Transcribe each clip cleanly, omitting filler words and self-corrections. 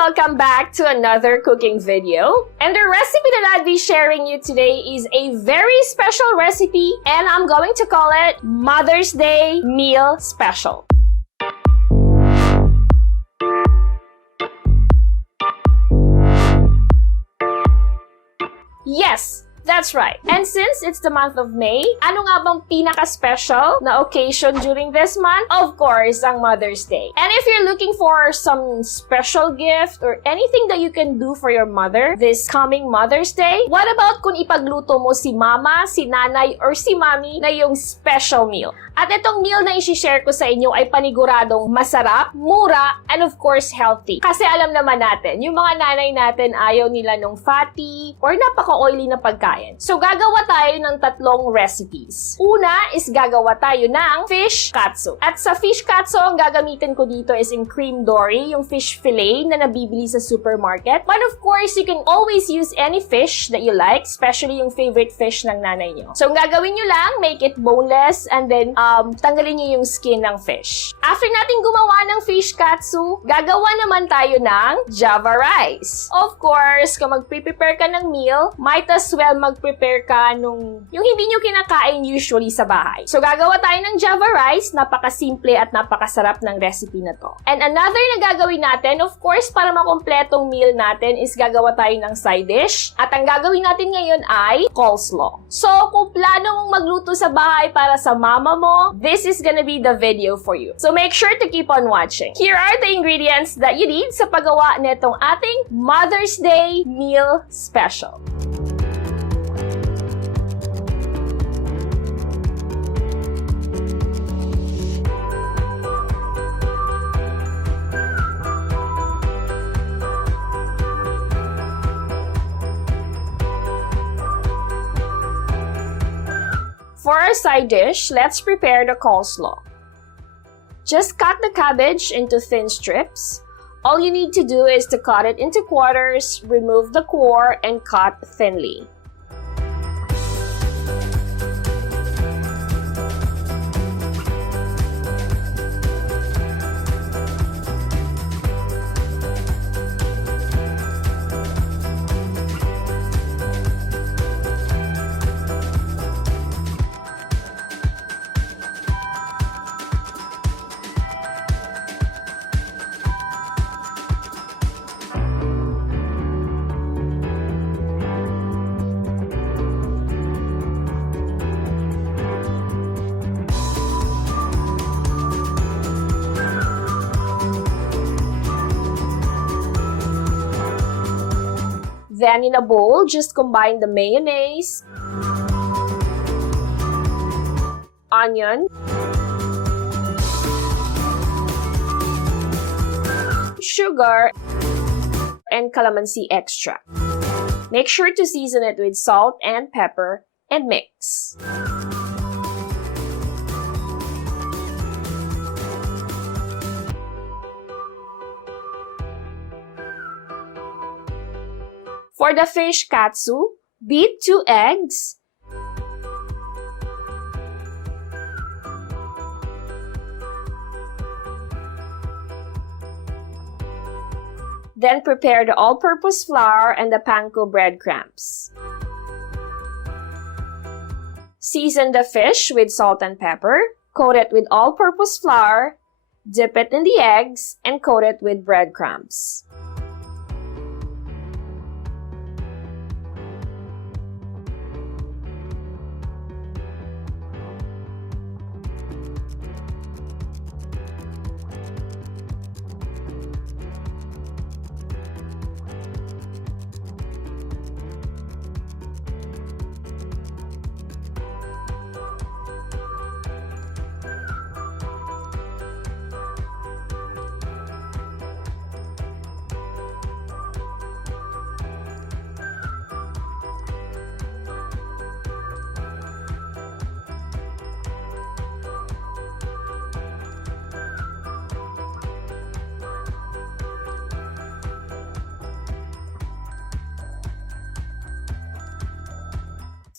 welcome back to another cooking video. And the recipe that I'll be sharing you today is a very special recipe, and I'm going to call it Mother's Day Meal Special. Yes! That's right. And since it's the month of May, ano nga bang pinaka-special na occasion during this month? Of course, ang Mother's Day. And if you're looking for some special gift or anything that you can do for your mother this coming Mother's Day, what about kung ipagluto mo si mama, si nanay, or si mami na yung special meal? At itong meal na i-share ko sa inyo ay paniguradong masarap, mura, and of course, healthy. Kasi alam naman natin, yung mga nanay natin ayaw nila nung fatty or napaka-oily na pagkain. So, gagawa tayo ng tatlong recipes. Una is gagawa tayo ng fish katsu. At sa fish katsu, ang gagamitin ko dito is in cream dory, yung fish fillet na nabibili sa supermarket. But of course, you can always use any fish that you like, especially yung favorite fish ng nanay nyo. So, ang gagawin nyo lang, make it boneless and then tanggalin nyo yung skin ng fish. After natin gumawa ng fish katsu, gagawa naman tayo ng java rice. Of course, kung mag-prepare ka ng meal, might as well mag-prepare ka nung yung hindi nyo kinakain usually sa bahay. So, gagawa tayo ng java rice. Napaka-simple at napakasarap ng recipe na to. And another na gagawin natin, of course, para makompletong meal natin is gagawa tayo ng side dish. At ang gagawin natin ngayon ay coleslaw. So, kung plano mong magluto sa bahay para sa mama mo, this is gonna be the video for you. So, make sure to keep on watching. Here are the ingredients that you need sa paggawa nitong ating Mother's Day Meal Special. For our side dish, let's prepare the coleslaw. Just cut the cabbage into thin strips. All you need to do is to cut it into quarters, remove the core, and cut thinly. Then in a bowl, just combine the mayonnaise, onion, sugar, and Calamansi Extract. Make sure to season it with salt and pepper and mix. For the fish katsu, beat 2 eggs, then prepare the all-purpose flour and the Panko breadcrumbs. Season the fish with salt and pepper, coat it with all-purpose flour, dip it in the eggs, and coat it with breadcrumbs.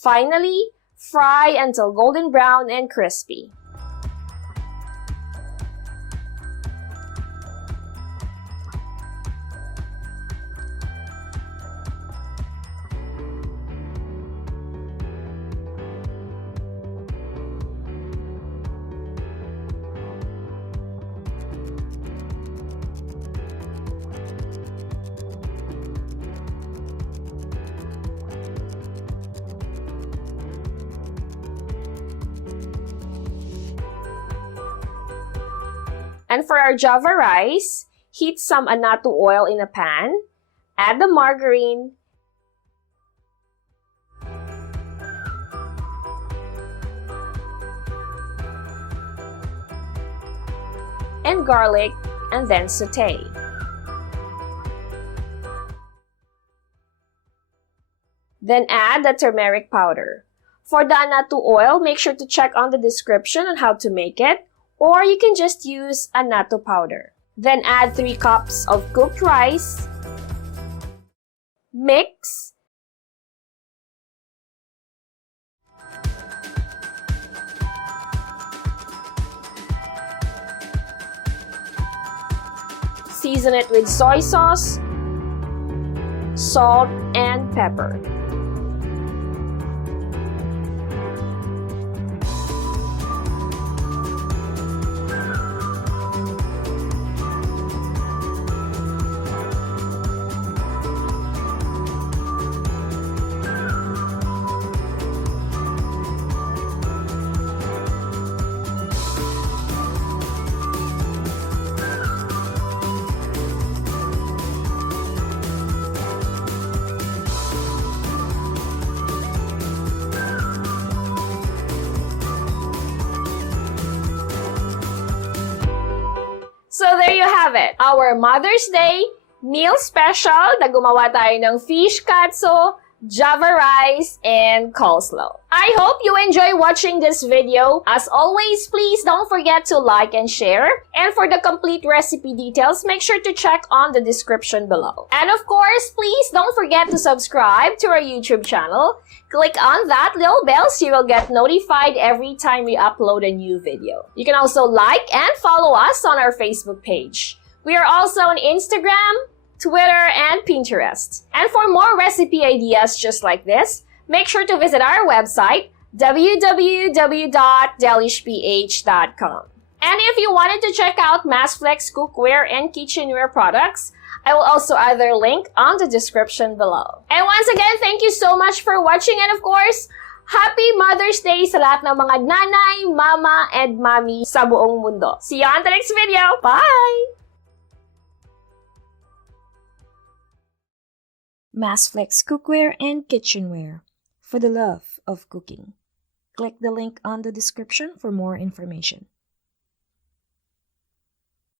Finally, fry until golden brown and crispy. And for our Java rice, heat some Annato oil in a pan, add the margarine, and garlic, and then saute. Then add the turmeric powder. For the Annato oil, make sure to check on the description on how to make it, or you can just use Annato powder. Then add 3 cups of cooked rice, mix, season it with soy sauce, salt, and pepper. So there you have it, our Mother's Day meal special na gumawa tayo ng fish katsu, Java rice, and coleslaw. I hope you enjoy watching this video. As always, please don't forget to like and share. And for the complete recipe details, make sure to check on the description below. And of course, please don't forget to subscribe to our YouTube channel. Click on that little bell so you will get notified every time we upload a new video. You can also like and follow us on our Facebook page. We are also on Instagram, Twitter, and Pinterest. And for more recipe ideas just like this, make sure to visit our website, www.delishph.com. And if you wanted to check out Massflex cookware and kitchenware products, I will also add their link on the description below. And once again, thank you so much for watching, and of course, Happy Mother's Day sa lahat ng mga nanay, mama, and mommy sa buong mundo. See you on the next video. Bye! Massflex cookware and kitchenware for the love of cooking. Click the link on the description for more information.